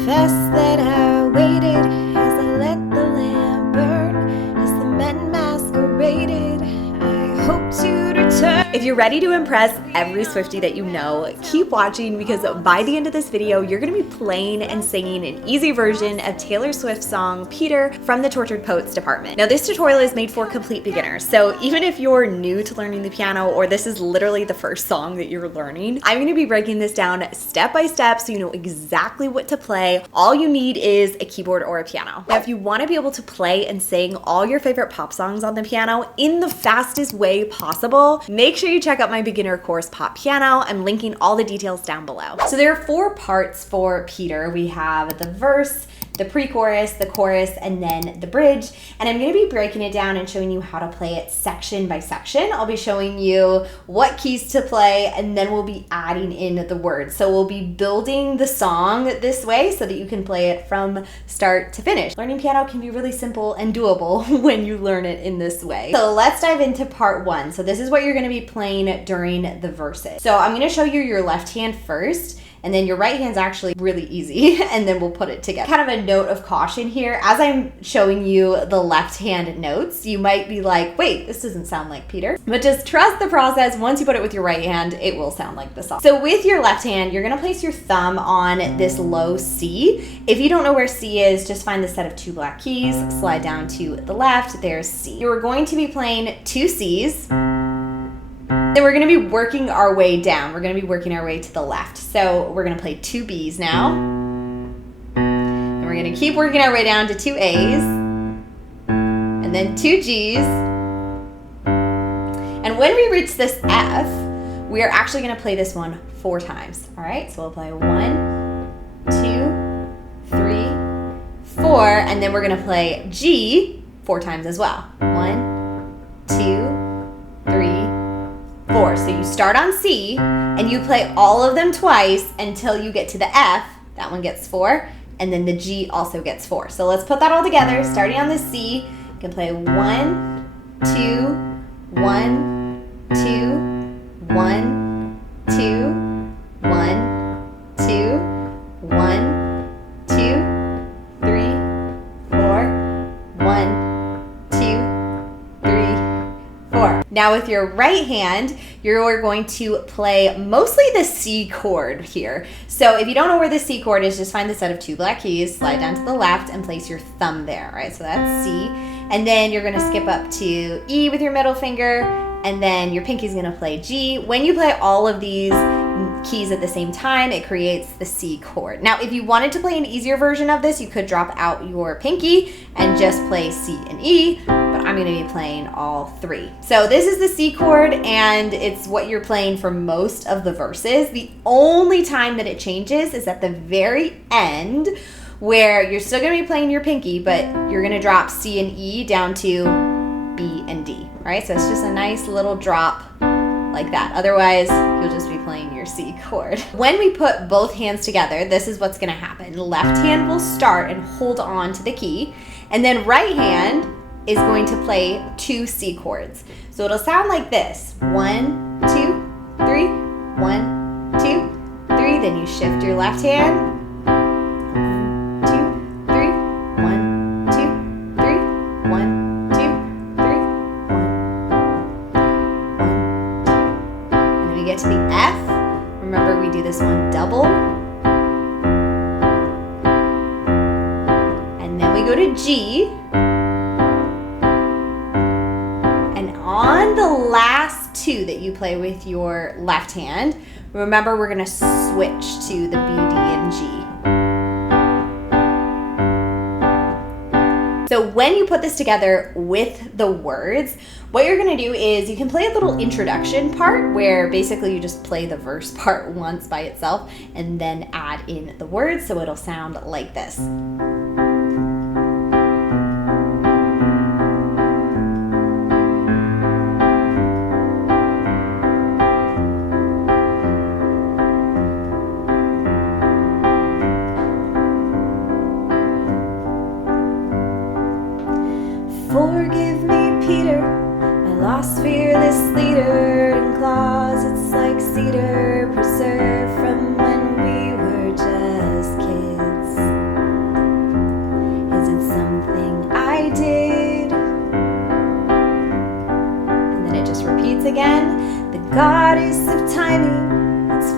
Confess that I waited as I let the lamp burn, as the men masqueraded. I hoped you'd return. If you're ready to impress every Swiftie that you know, keep watching because by the end of this video, you're gonna be playing and singing an easy version of Taylor Swift's song, Peter, from the Tortured Poets department. Now this tutorial is made for complete beginners, so even if you're new to learning the piano or this is literally the first song that you're learning, I'm gonna be breaking this down step by step so you know exactly what to play. All you need is a keyboard or a piano. Now if you wanna be able to play and sing all your favorite pop songs on the piano in the fastest way possible, make sure you check out my beginner course, Pop Piano. I'm linking all the details down below. So there are 4 parts for Peter. We have the verse, the pre-chorus, the chorus, and then the bridge. And I'm gonna be breaking it down and showing you how to play it section by section. I'll be showing you what keys to play, and then we'll be adding in the words. So we'll be building the song this way so that you can play it from start to finish. Learning piano can be really simple and doable when you learn it in this way. So let's dive into part 1. So this is what you're gonna be playing during the verses. So I'm gonna show you your left hand first, and then your right hand's actually really easy, and then we'll put it together. Kind of a note of caution here, as I'm showing you the left hand notes, you might be like, wait, this doesn't sound like Peter. But just trust the process. Once you put it with your right hand, it will sound like the song. So with your left hand, you're gonna place your thumb on this low C. If you don't know where C is, just find the set of 2 black keys, slide down to the left, there's C. You're going to be playing 2 Cs. Then we're gonna be working our way down. We're gonna be working our way to the left. So we're gonna play 2 Bs now. And we're gonna keep working our way down to 2 As. And then 2 Gs. And when we reach this F, we are actually gonna play this one 4 times. All right, so we'll play 1, 2, 3, 4, and then we're gonna play G 4 times as well. 1, 2, 3, 4. So you start on C and you play all of them twice until you get to the F. That one gets 4, and then the G also gets 4. So let's put that all together. Starting on the C, you can play 1, 2, 1, 2, 1, 2, 1, 2, 1, 2, 3, 4, 1, 2, 3, 4. Now with your right hand, you're going to play mostly the C chord here. So if you don't know where the C chord is, just find the set of 2 black keys, slide down to the left, and place your thumb there, right? So that's C. And then you're gonna skip up to E with your middle finger, and then your pinky's gonna play G. When you play all of these keys at the same time, it creates the C chord. Now, if you wanted to play an easier version of this, you could drop out your pinky and just play C and E, but I'm gonna be playing all 3. So this is the C chord, and it's what you're playing for most of the verses. The only time that it changes is at the very end, where you're still gonna be playing your pinky, but you're gonna drop C and E down to B and D, right? So it's just a nice little drop like that. Otherwise, you'll just be playing your C chord. When we put both hands together, this is what's gonna happen. Left hand will start and hold on to the key, and then right hand is going to play 2 C chords. So it'll sound like this: 1, 2, 3, 1, 2, 3. Then you shift your left hand. 1, 2, 3, 1, 2, 3, 1, 2, 3, 1, 1. And then we get to the F. Remember, we do this one double. And then we go to G. On the last 2 that you play with your left hand, remember we're gonna switch to the B, D, and G. So when you put this together with the words, what you're gonna do is you can play a little introduction part where basically you just play the verse part once by itself and then add in the words, so it'll sound like this. Forgive me, Peter, my lost fearless leader. In closets like cedar, preserved from when we were just kids.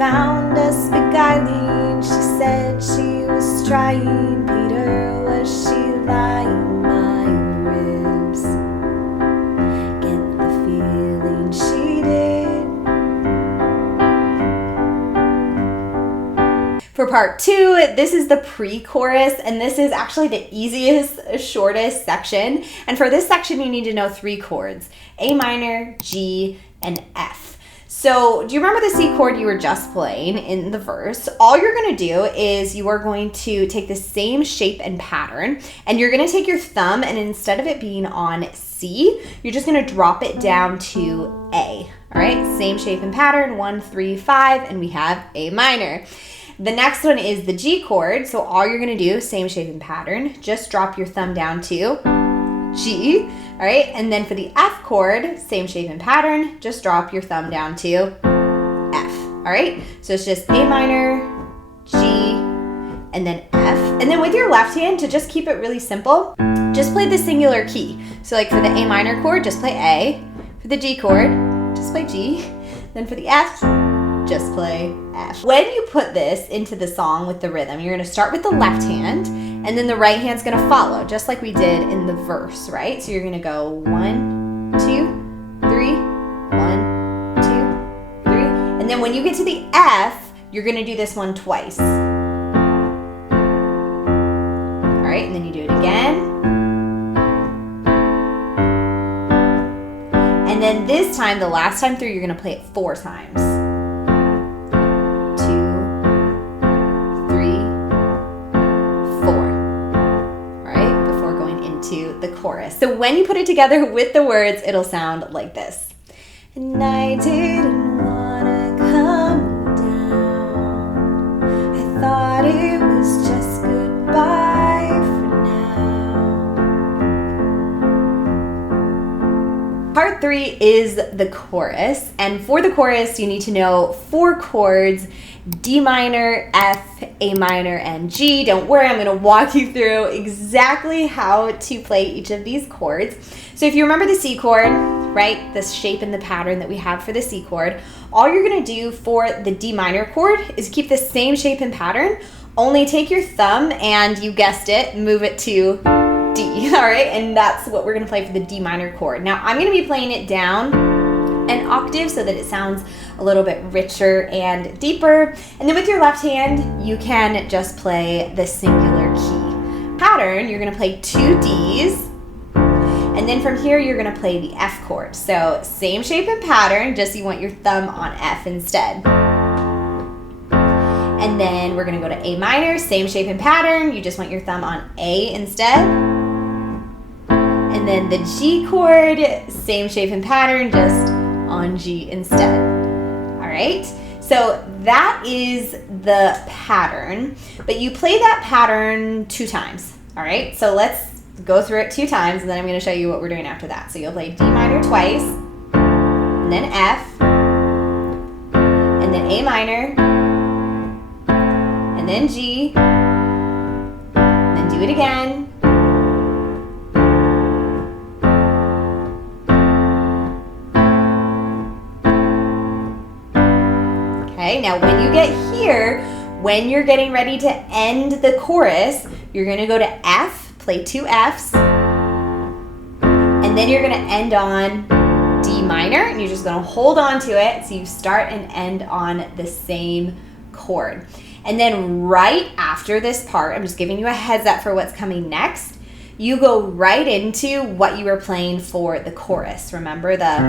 found us beguiling. She said she was trying. Peter, was she lying? My ribs get the feeling she did. For part 2, this is the pre-chorus, and this is actually the easiest, shortest section. And for this section, you need to know 3 chords: A minor, G, and F. So do you remember the C chord you were just playing in the verse? All you're going to do is you are going to take the same shape and pattern, and you're going to take your thumb, and instead of it being on C, you're just going to drop it down to A. All right, same shape and pattern, 1, 3, 5, and we have A minor. The next one is the G chord. So all you're going to do, same shape and pattern, just drop your thumb down to G. All right, and then for the F chord, same shape and pattern, just drop your thumb down to F. All right, so it's just A minor, G, and then F. And then with your left hand, to just keep it really simple, just play the singular key. So like for the A minor chord, just play A. For the G chord, just play G. Then for the F, just play F. When you put this into the song with the rhythm, you're going to start with the left hand, and then the right hand's going to follow, just like we did in the verse, right? So you're going to go 1, 2, 3, 1, 2, 3. And then when you get to the F, you're going to do this one twice. All right, and then you do it again. And then this time, the last time through, you're going to play it 4 times. 2, 3, 4. All right, before going into the chorus. So when you put it together with the words, it'll sound like this. And I didn't wanna come down. I thought it was just goodbye for now. Part 3 is the chorus, and for the chorus you need to know 4 chords: D minor, F, A minor, and G. Don't worry, I'm going to walk you through exactly how to play each of these chords. So if you remember the C chord, right, this shape and the pattern that we have for the C chord, all you're going to do for the D minor chord is keep the same shape and pattern, only take your thumb and, you guessed it, move it to D, all right? And that's what we're going to play for the D minor chord. Now, I'm going to be playing it down an octave so that it sounds a little bit richer and deeper. And then with your left hand, you can just play the singular key. Pattern, you're going to play 2 Ds. And then from here, you're going to play the F chord. So same shape and pattern, just you want your thumb on F instead. And then we're going to go to A minor, same shape and pattern, you just want your thumb on A instead. And then the G chord, same shape and pattern, just on G instead. All right, so that is the pattern, but you play that pattern 2 times. All right, so let's go through it 2 times, and then I'm going to show you what we're doing after that. So you'll play D minor twice, and then F, and then A minor, and then G, and then do it again. Okay, now when you get here, when you're getting ready to end the chorus, you're going to go to F, play 2 Fs, and then you're going to end on D minor, and you're just going to hold on to it so you start and end on the same chord. And then right after this part, I'm just giving you a heads up for what's coming next, you go right into what you were playing for the chorus. Remember this?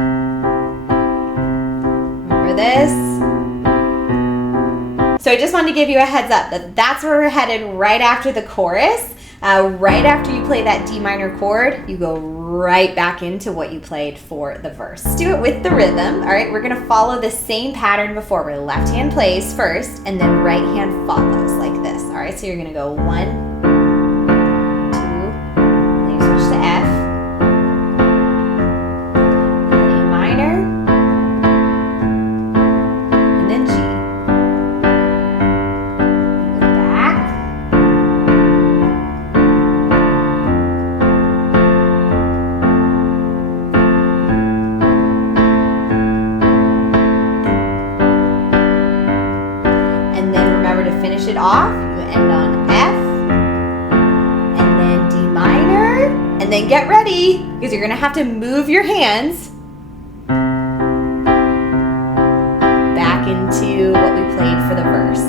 So I just wanted to give you a heads up that that's where we're headed right after the chorus. Right after you play that D minor chord, you go right back into what you played for the verse. Let's do it with the rhythm. All right, we're going to follow the same pattern before, where left hand plays first and then right hand follows like this. All right, so you're going to go 1, 2, then you switch to F, and then A minor, and then G. then get ready, because you're gonna have to move your hands back into what we played for the verse.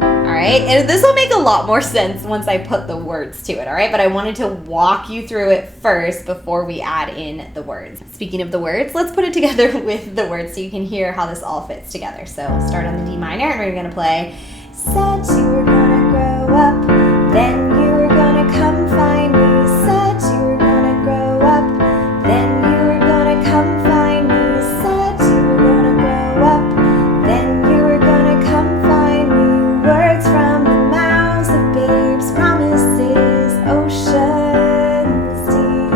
All right, and this will make a lot more sense once I put the words to it, all right? But I wanted to walk you through it first before we add in the words. Speaking of the words, let's put it together with the words so you can hear how this all fits together. So start on the D minor, and we're gonna play, said you were gonna grow up, then you were gonna come find me. Said you were gonna grow up, then you were gonna come find me. Said you were gonna grow up, then you were gonna come find me. Words from the mouths of babes, promises, oceans deep.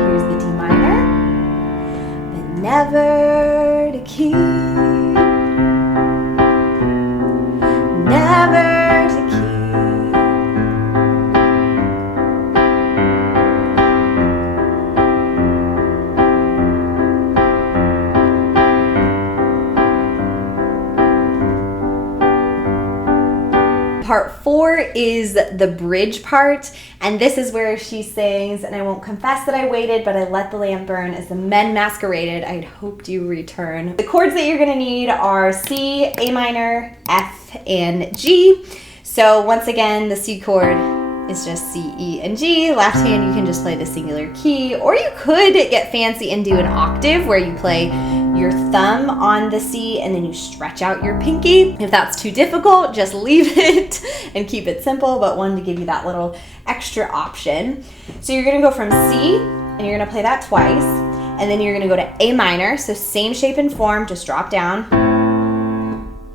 Here's the D minor, but never to keep. Never to keep. Part 4 is the bridge part, and this is where she sings, and I won't confess that I waited, but I let the lamp burn as the men masqueraded. I'd hoped you return. The chords that you're gonna need are C, A minor, F, and G. So once again, the C chord is just C, E, and G. Left hand, you can just play the singular key, or you could get fancy and do an octave where you play your thumb on the C and then you stretch out your pinky. If that's too difficult, just leave it and keep it simple, but wanted to give you that little extra option. So you're gonna go from C and you're gonna play that twice, and then you're gonna go to A minor, so same shape and form, just drop down.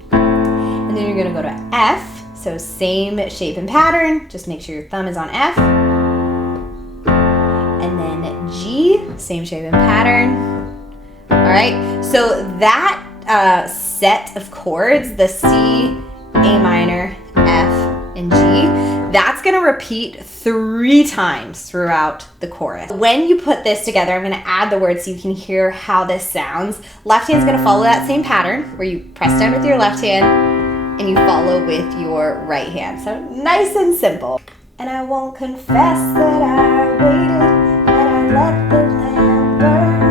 And then you're gonna go to F, so same shape and pattern, just make sure your thumb is on F. And then G, same shape and pattern. All right, so that set of chords, the C, A minor, F, and G, that's gonna repeat 3 times throughout the chorus. When you put this together, I'm gonna add the words so you can hear how this sounds. Left hand's gonna follow that same pattern where you press down with your left hand and you follow with your right hand. So nice and simple. And I won't confess that I waited, that I let the lamp burn.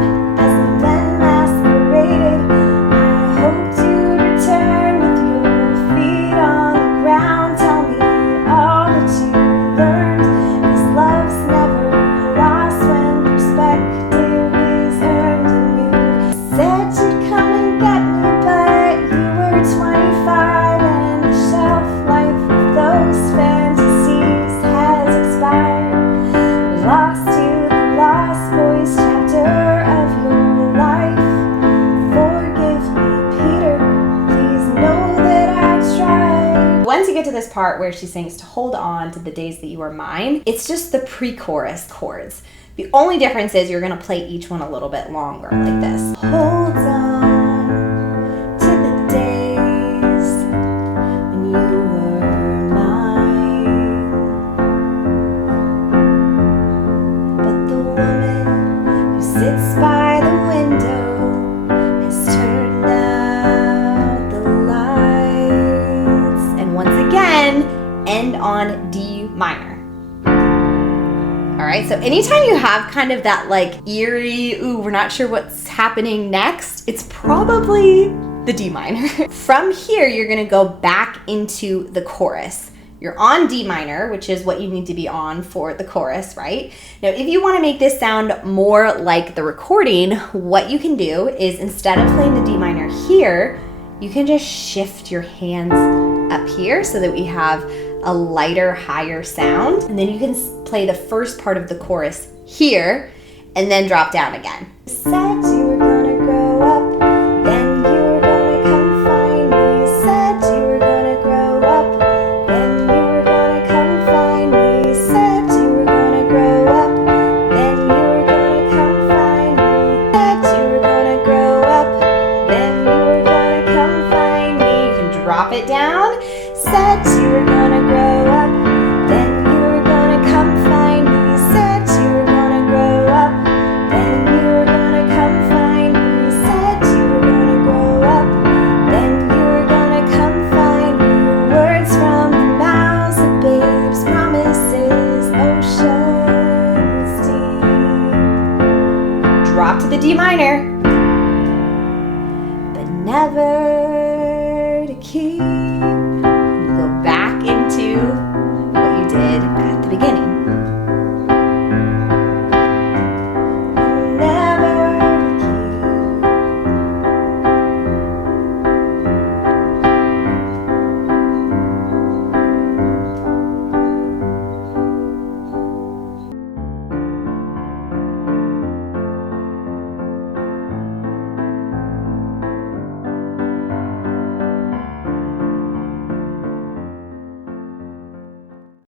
To this part where she sings to hold on to the days that you are mine, it's just the pre-chorus chords. The only difference is you're gonna play each one a little bit longer, like this. Hold on to the days when you were mine, but the woman who sits by the window has turned out the lights. And once again, end on D minor. All right, so anytime you have kind of that like eerie, ooh, we're not sure what's happening next, it's probably the D minor. From here, you're gonna go back into the chorus. You're on D minor, which is what you need to be on for the chorus, right? Now, if you wanna make this sound more like the recording, what you can do is instead of playing the D minor here, you can just shift your hands up here so that we have a lighter, higher sound. And then you can play the first part of the chorus here and then drop down again. Said you were gonna grow up, then you were gonna come find me. Said you were gonna grow up, then you were gonna come find me. Said you were gonna grow up, then you were gonna come find me. Said you were gonna grow up, then you were gonna come find me. You can drop it down. Said you were gonna grow up, then you were gonna come find me. Said you were gonna grow up, then you were gonna come find me. D minor.